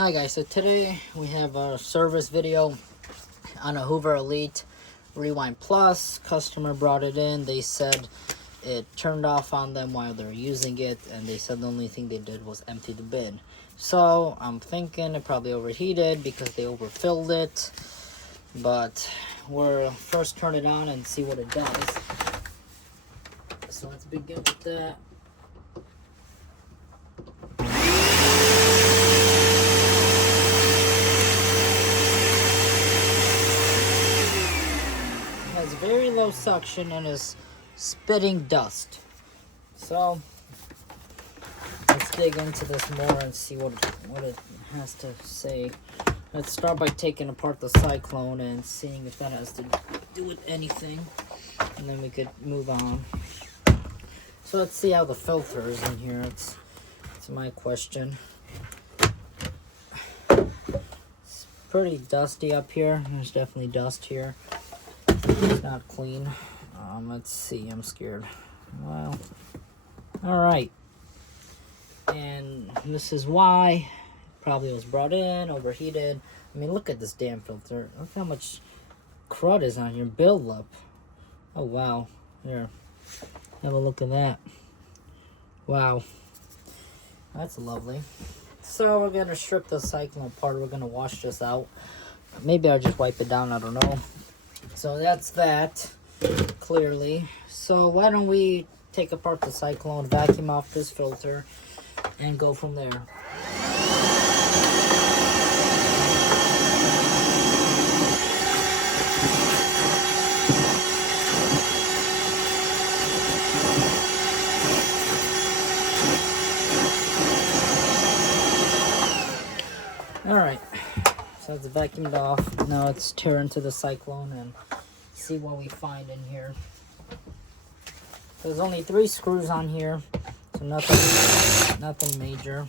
Hi guys, so today we have a service video on a Hoover Elite Rewind Plus. Customer brought it in. They said it turned off on them while they're using it, and they said the only thing they did was empty the bin. So I'm thinking it probably overheated because they overfilled it, but we'll first turn it on and see what it does. So let's begin with that. Very low suction and is spitting dust. So let's dig into this more and see what it has to say. Let's start by taking apart the Cyclone and seeing if that has to do with anything, and then we could move on. So let's see how the filter is in here. It's my question. It's pretty dusty up here. There's definitely dust here. It's not clean. Let's see. I'm scared. Well, all right. And this is why. Probably was brought in, overheated. I mean, look at this damn filter. Look how much crud is on here. Buildup. Oh, wow. Here. Have a look at that. Wow. That's lovely. So we're going to strip the Cyclone apart. We're going to wash this out. Maybe I'll just wipe it down. I don't know. So that's that, clearly. So why don't we take apart the Cyclone, vacuum off this filter, and go from there. Alright, so it's vacuumed off. Now let's tear into the Cyclone and see what we find in here. There's only 3 screws on here, so nothing major.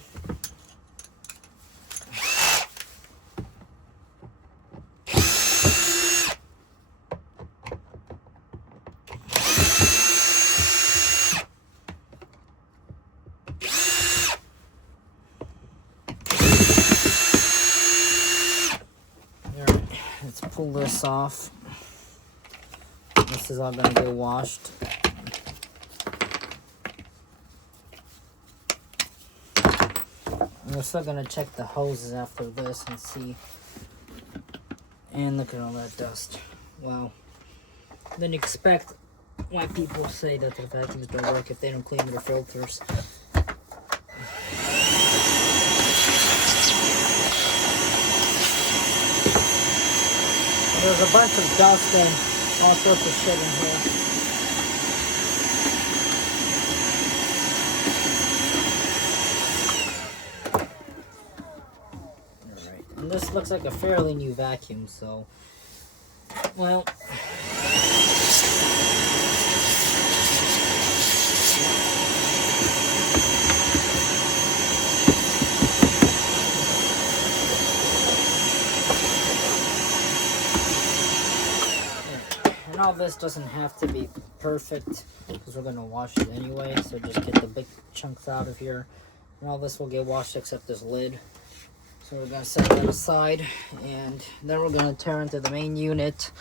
Let's pull this off. This is all going to get washed. We're still going to check the hoses after this and see. And look at all that dust. Wow. Didn't expect why people say that the vacuums don't work if they don't clean their filters. There's a bunch of dust and all sorts of shit in here. Alright, and this looks like a fairly new vacuum, so, well. And all this doesn't have to be perfect because we're going to wash it anyway, so just get the big chunks out of here. And all this will get washed except this lid. So we're going to set that aside, and then we're going to tear into the main unit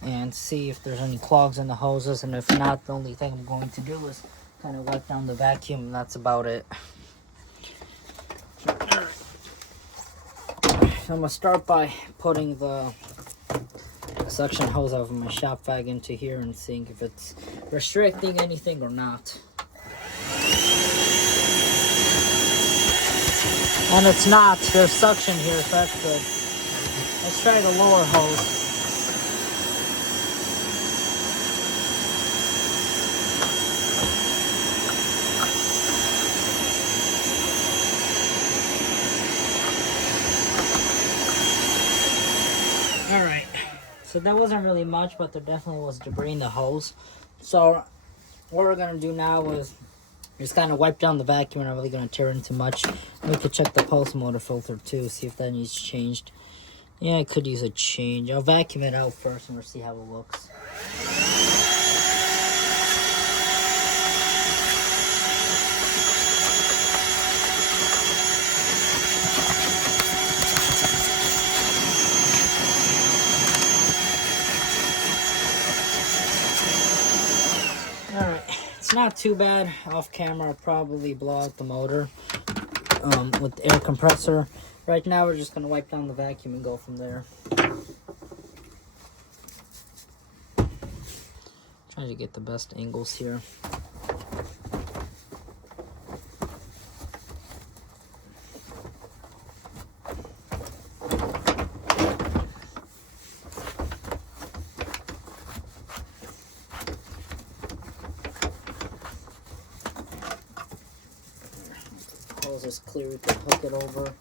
and see if there's any clogs in the hoses, and if not, the only thing I'm going to do is kind of wipe down the vacuum, and that's about it. So I'm going to start by putting the suction hose out of my shop vac into here and seeing if it's restricting anything or not. And it's not. There's suction here, so that's good. Let's try the lower hose. Alright. So that wasn't really much, but there definitely was debris in the hose. So what we're going to do now is just kind of wipe down the vacuum. We're not really going to tear into much. We could check the pulse motor filter too, see if that needs changed. Yeah, I could use a change. I'll vacuum it out first and we'll see how it looks. it's not too bad. Off camera, I'll probably blow out the motor with the air compressor. Right now, we're just going to wipe down the vacuum and go from there. Trying to get the best angles here. Hose is clear, we can hook it over.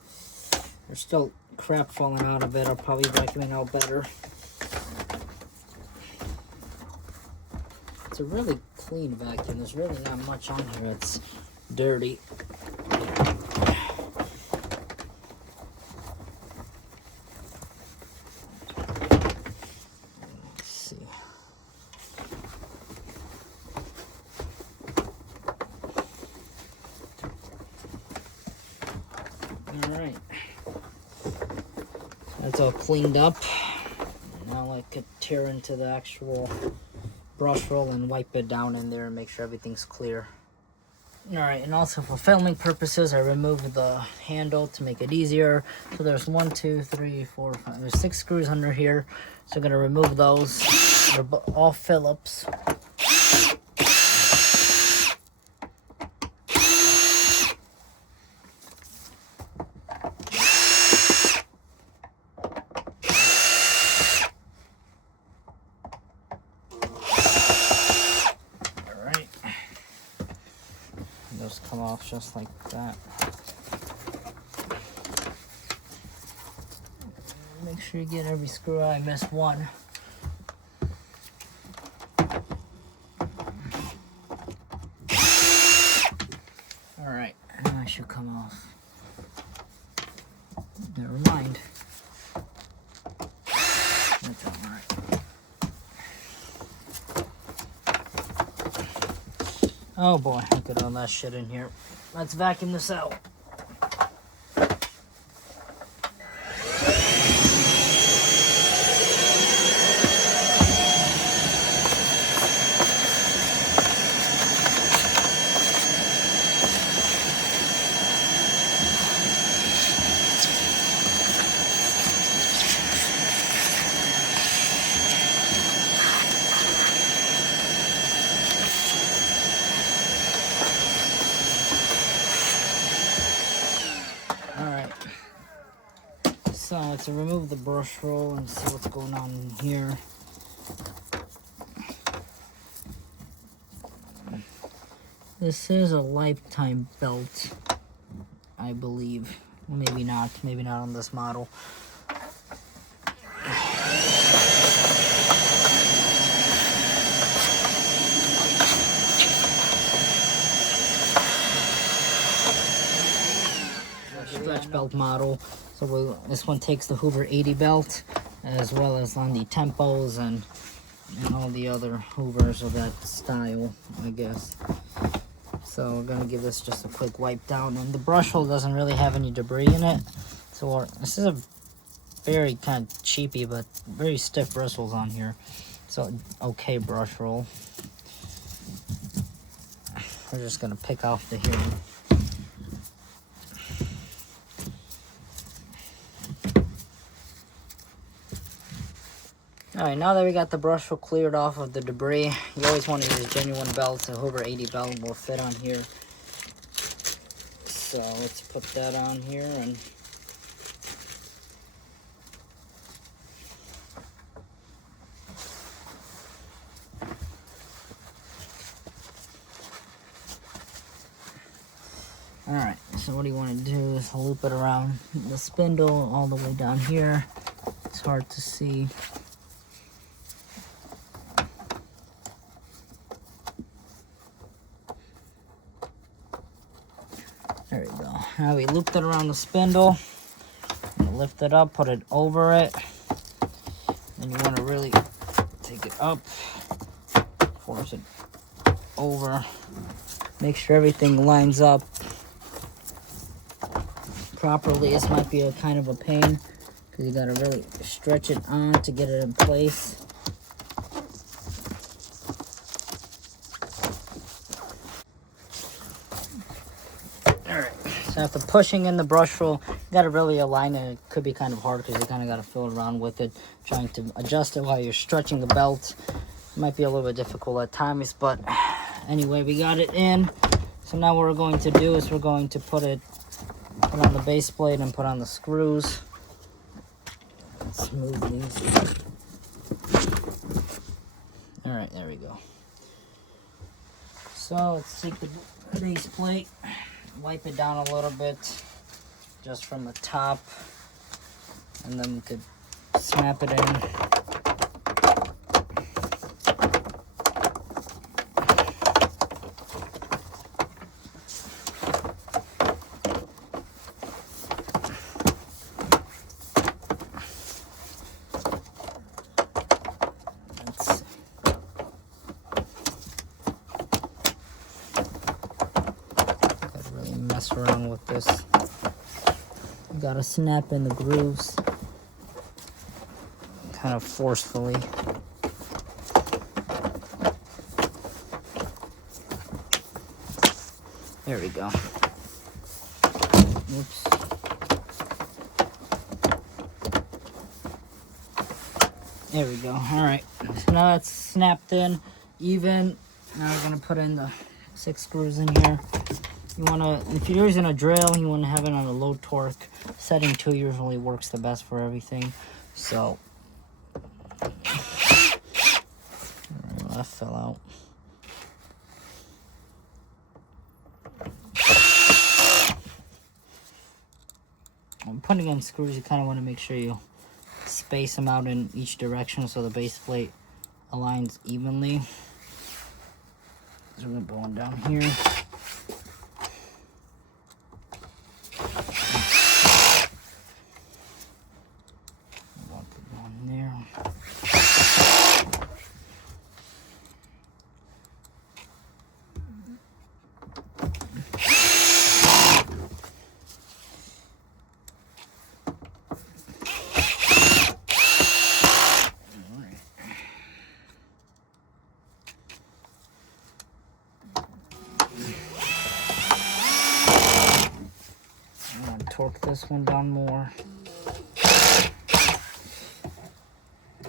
There's still crap falling out of it. I'll probably vacuum it out better. It's a really clean vacuum. There's really not much on here. It's dirty. Let's see. Alright. That's all cleaned up. Now I could tear into the actual brush roll and wipe it down in there and make sure everything's clear. Alright, and also for filming purposes, I removed the handle to make it easier. So there's 1, 2, 3, 4, 5, there's 6 screws under here. So I'm going to remove those. They're all Phillips. Those come off just like that. Make sure you get every screw out. I missed one. Alright, now I should come off. Never mind. That's alright. Oh boy, look at all that shit in here. Let's vacuum this out. So let's remove the brush roll and see what's going on in here. This is a lifetime belt, I believe. Well, maybe not on this model. Stretch belt model. So this one takes the Hoover 80 belt, as well as on the Tempos and all the other Hoovers of that style, I guess. So we're gonna give this just a quick wipe down, and the brush hole doesn't really have any debris in it. So this is a very kind of cheapy but very stiff bristles on here. So okay brush roll. We're just gonna pick off the here. Alright, now that we got the brush roll cleared off of the debris, you always want to use genuine belts. A Hoover 80 belt will fit on here. So let's put that on here and alright, so what you want to do is loop it around the spindle all the way down here. It's hard to see. There we go. Now we looped it around the spindle. Lift it up, put it over it. And you want to really take it up, force it over. Make sure everything lines up properly. This might be a kind of a pain because you got to really stretch it on to get it in place. after pushing in the brush roll, you got to really align it. It could be kind of hard because you kind of got to fill around with it, trying to adjust it while you're stretching the belt. It might be a little bit difficult at times, but anyway, we got it in. So now what we're going to do is we're going to put on the base plate and put on the screws. Let's move these. All right, there we go. So let's take the base plate, wipe it down a little bit, just from the top, and then we could snap it in. Mess around with this. You gotta snap in the grooves kind of forcefully. There we go. Oops. There we go. All right. So now it's snapped in even. Now we're gonna put in the 6 screws in here. You wanna, if you're using a drill, you wanna have it on a low torque. Setting 2 usually works the best for everything. So, that fell out. When putting in screws, you kind of want to make sure you space them out in each direction so the base plate aligns evenly. So we're going down here. Torque this one down more.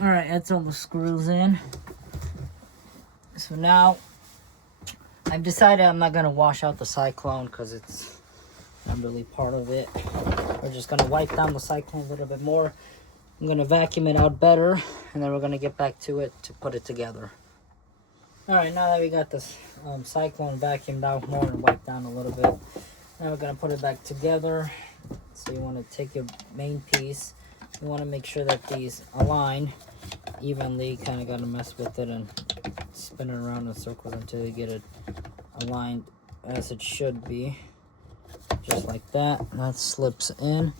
Alright, that's all the screws in. So now I've decided I'm not going to wash out the Cyclone because it's not really part of it. We're just going to wipe down the Cyclone a little bit more. I'm going to vacuum it out better, and then we're going to get back to it to put it together. Alright, now that we got this Cyclone vacuumed out more and wiped down a little bit, now we're going to put it back together. So you want to take your main piece. You want to make sure that these align evenly. Kind of got to mess with it and spin it around in circles until you get it aligned as it should be. Just like that. That slips in.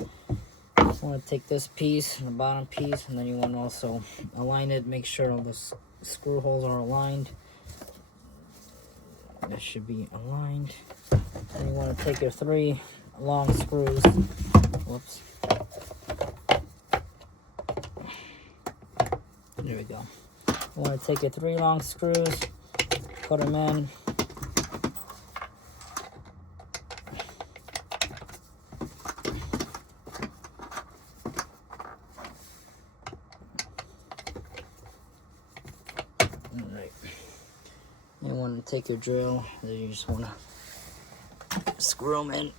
You want to take this piece, the bottom piece, and then you want to also align it. Make sure all the screw holes are aligned. This should be aligned. Then you want to take your 3 long screws. Whoops. There we go. You want to take your 3 long screws, put them in. Alright. You want to take your drill, then you just want to screw them in.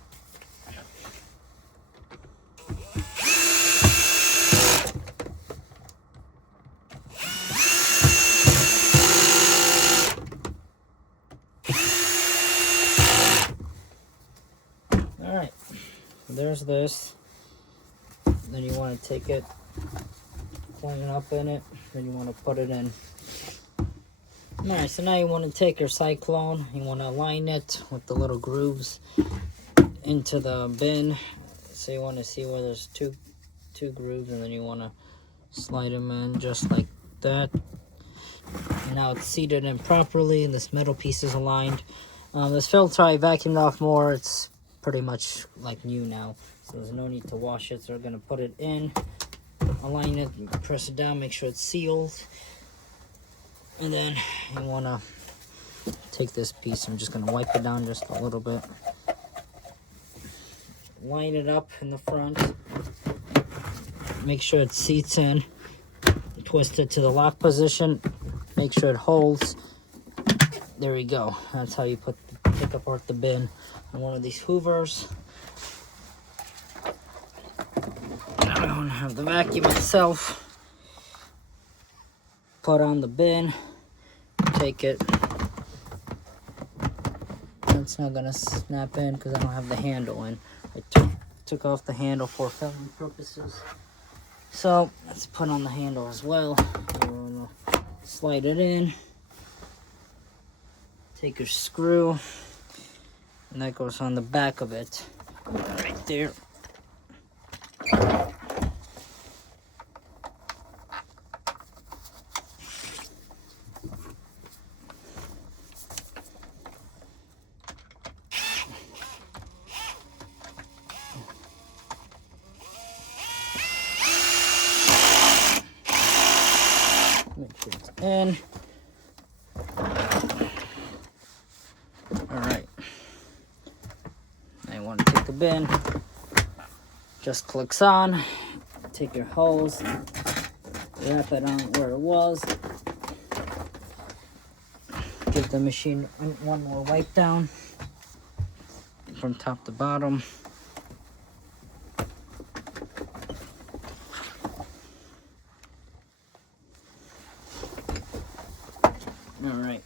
Alright, there's this. Then you want to take it, clean it up in it, then you want to put it in. Alright, so now you want to take your Cyclone, you want to align it with the little grooves into the bin. So you want to see where there's two grooves, and then you want to slide them in just like that. And now it's seated in properly, and this metal piece is aligned. This filter I vacuumed off more. It's pretty much like new now, so there's no need to wash it. So we're gonna put it in, align it, press it down, make sure it's sealed, and then you want to take this piece. I'm just gonna wipe it down just a little bit. line it up in the front. Make sure it seats in. Twist it to the lock position. Make sure it holds. There we go. That's how you take apart the bin on one of these Hoovers. I don't have the vacuum itself. Put on the bin. Take it. It's not gonna snap in because I don't have the handle in. I took off the handle for filming purposes. So let's put on the handle as well. Slide it in. Take your screw, and that goes on the back of it, right there. Make sure it's in. Alright. Now you want to take the bin. Just clicks on. Take your hose. Wrap it on where it was. Give the machine one more wipe down. From top to bottom. Alright,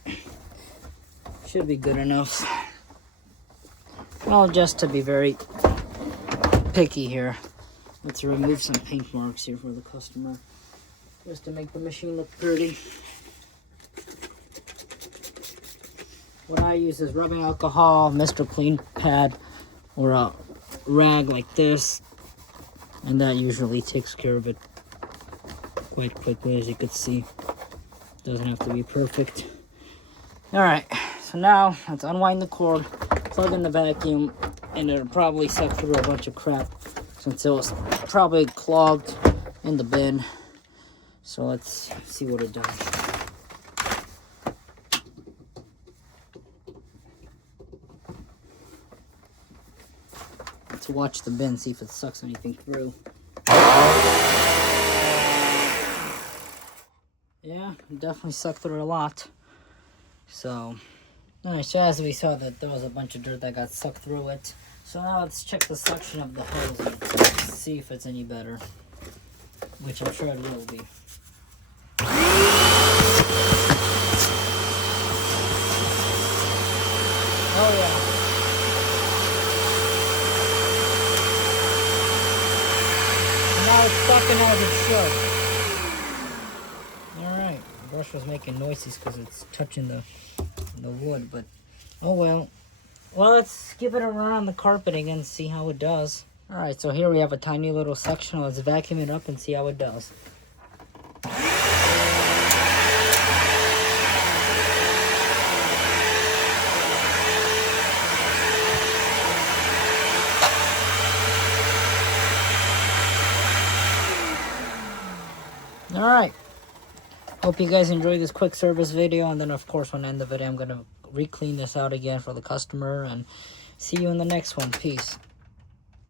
should be good enough. Well, just to be very picky here, let's remove some paint marks here for the customer, just to make the machine look pretty. What I use is rubbing alcohol, Mr. Clean pad, or a rag like this, and that usually takes care of it quite quickly, as you can see. Doesn't have to be perfect. Alright, so now let's unwind the cord, plug in the vacuum, and it'll probably suck through a bunch of crap since it was probably clogged in the bin. So let's see what it does. Let's watch the bin, see if it sucks anything through. Yeah, it definitely sucked through a lot. So, alright, so as we saw that there was a bunch of dirt that got sucked through it. So now let's check the suction of the hose and see if it's any better. Which I'm sure it will be. Oh yeah. Now it's sucking as it should. Alright, the brush was making noises because it's touching the wood, but oh well. Well, let's give it a run on the carpeting and see how it does. Alright, so here we have a tiny little section. Let's vacuum it up and see how it does. Alright. Hope you guys enjoyed this quick service video, and then of course when I end the video I'm going to re-clean this out again for the customer, and see you in the next one. Peace.